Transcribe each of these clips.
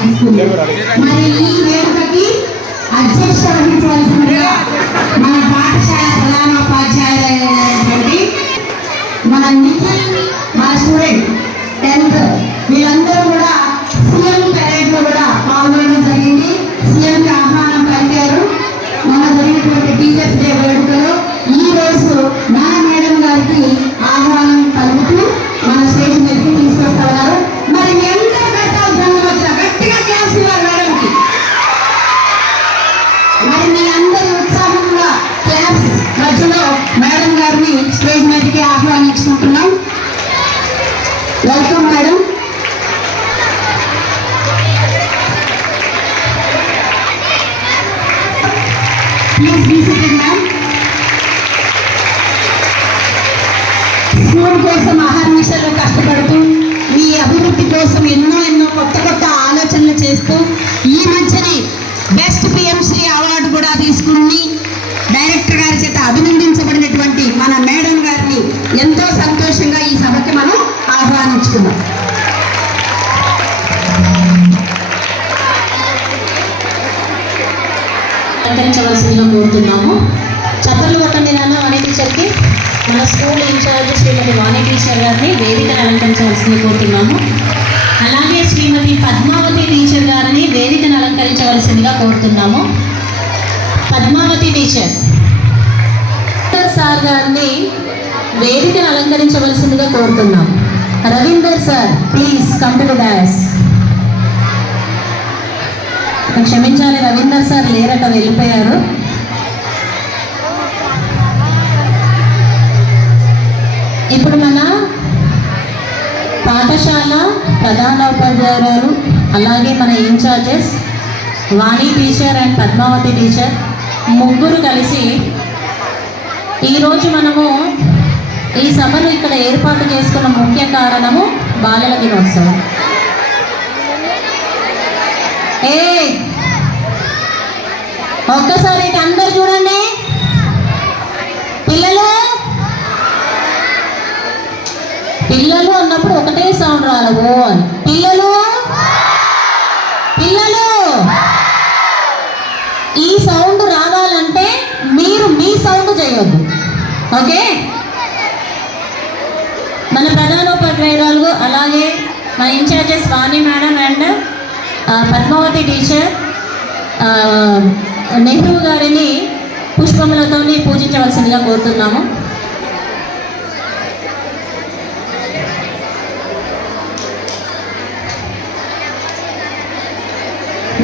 మరి ఈ వేడుకకి అధ్యక్షత వహించవలసిందిగా మన పాఠశాల ప్రధానోపాధ్యాయులైనటువంటి మన నిఖిల్, మన స్టూడెంట్ 10th వీళ్ళందరూ కూడా సీఎం పెరేడ్ లో కూడా పాల్గొనడం జరిగింది. సీఎం కి ఆహ్వానం పలికారు. మన జరిగినటువంటి టీచర్స్ డే వేడుకలో ఈ రోజు మన మేడం గారికి ఆహ్వానం పలుకుతూ మన స్టేజ్ మీదకి తీసుకొస్తా ఉన్నారు. మరి మీ అందరూ గట్టిగా క్లాస్ ఇవ్వాలి మేడంకి. మరి మీ అందరి ఉత్సాహంగా క్లాస్ మధ్యలో మేడం గారిని స్టేజ్ మీదకి ఆహ్వానించుకుంటున్నాం. Welcome madam. Please be seated ma'am. School కోసం అహర్నిశలు కష్టపడుతూ మీ అభివృద్ధి కోసం ఎన్నో కొత్త ఆలోచనలు చేస్తూ ఈ మధ్యనే బెస్ట్ పిఎంశ్రీ అవార్డు కూడా తీసుకుని డైరెక్టర్ గారి చేత అభినందించబడినటువంటి మన మేడం గారిని ఎంతో సంతోషంగా ఈ సభకి మనం ఆహ్వానించుకున్నాం. అలంకరించవలసిందిగా కోరుతున్నాము. చప్పట్లు కొట్టండి నాన్న వాణి టీచర్కి. మన స్కూల్ ఇన్ఛార్జ్ శ్రీమతి వాణి టీచర్ గారిని వేదికను అలంకరించవలసిందిగా కోరుతున్నాము. అలాగే శ్రీమతి పద్మావతి టీచర్ గారిని వేదికను అలంకరించవలసిందిగా కోరుతున్నాము. పద్మావతి టీచర్ సార్ గారిని వేదికను అలంకరించవలసిందిగా కోరుతున్నాం. Ravinder sir please come to the DOS. క్షమించాలి, రవీందర్ సార్ లేరట, వెళ్ళిపోయారు. ఇప్పుడు మన పాఠశాల ప్రధానోపాధ్యాయులు అలాగే మన incharges Vani teacher and Padmavathi teacher ముగ్గురు కలిసి ఈరోజు మనము ఈ సభను ఇక్కడ ఏర్పాటు చేసుకున్న ముఖ్య కారణము బాలల దినోత్సవం. ఒక్కసారి అందరు చూడండి పిల్లలు పిల్లలు అన్నప్పుడు ఒకటే సౌండ్ రాలవు అని. పిల్లలు పిల్లలు ఈ సౌండ్ రావాలంటే మీరు మీ సౌండ్ చేయొద్దు. ఓకే, మన ప్రధానోపాధ్యాయురాలు అలాగే మన incharges Vani madam and Padmavathi teacher Nehru గారిని పుష్పములతో పూజించవలసిందిగా కోరుతున్నాము.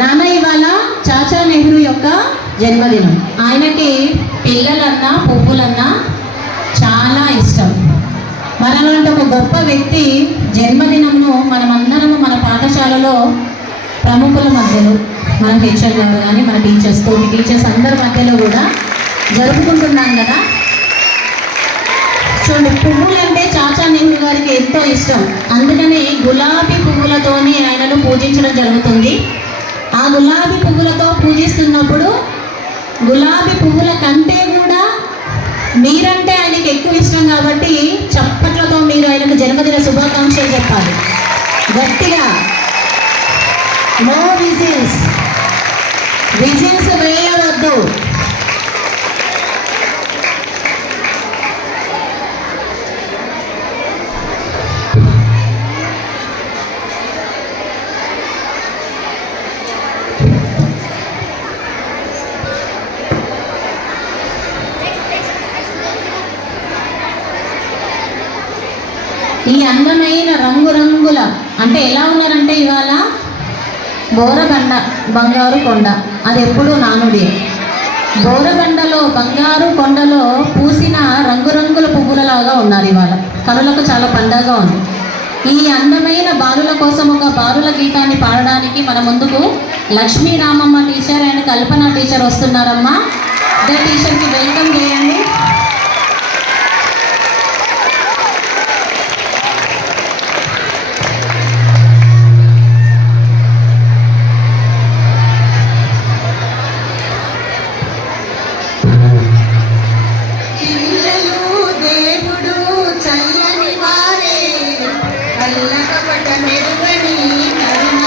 నాన్న ఇవాళ చాచా నెహ్రూ యొక్క జన్మదినం. ఆయనకి పిల్లలన్నా పువ్వులన్నా చాలా ఇష్టం. మనలాంటి ఒక గొప్ప వ్యక్తి జన్మదినంను మనమందరము మన పాఠశాలలో ప్రముఖుల మధ్యలో మన హెచ్ఆర్ గారు కానీ మన టీచర్స్ అందరి మధ్యలో కూడా జరుపుకుంటున్నాం కదా. చూడండి, పువ్వులు అంటే చాచా నెహ్రూ గారికి ఎంతో ఇష్టం. అందుకని గులాబీ పువ్వులతోనే ఆయనను పూజించడం జరుగుతుంది. ఆ గులాబీ పువ్వులతో పూజిస్తున్నప్పుడు గులాబీ పువ్వుల కంటే కూడా మీరంటే ఆయనకి ఎక్కువ ఇష్టం కాబట్టి చప్పట్లతో మీరు ఆయనకు జన్మదిన శుభాకాంక్షలు చెప్పాలి గట్టిగా. నో విజిల్స్ వేయవద్దు. ఈ అందమైన రంగురంగుల అంటే ఎలా ఉన్నారంటే ఇవాళ బోరబండ బంగారు కొండ, అది ఎప్పుడూ నానుడి. బోరబండలో బంగారు కొండలో పూసిన రంగురంగుల పువ్వులలాగా ఉన్నారు. ఇవాళ కనులకు చాలా పండగగా ఉంది. ఈ అందమైన బాలుల కోసం ఒక బాలుల గీతాన్ని పాడడానికి మన ముందుకు Lakshmi Ramamma teacher and Kalpana teacher వస్తున్నారమ్మా. ఇద్దరు టీచర్కి వెల్కమ్ చేయండి. మెరుగని కరుణ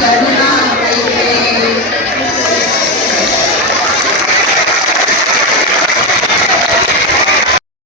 కరుణా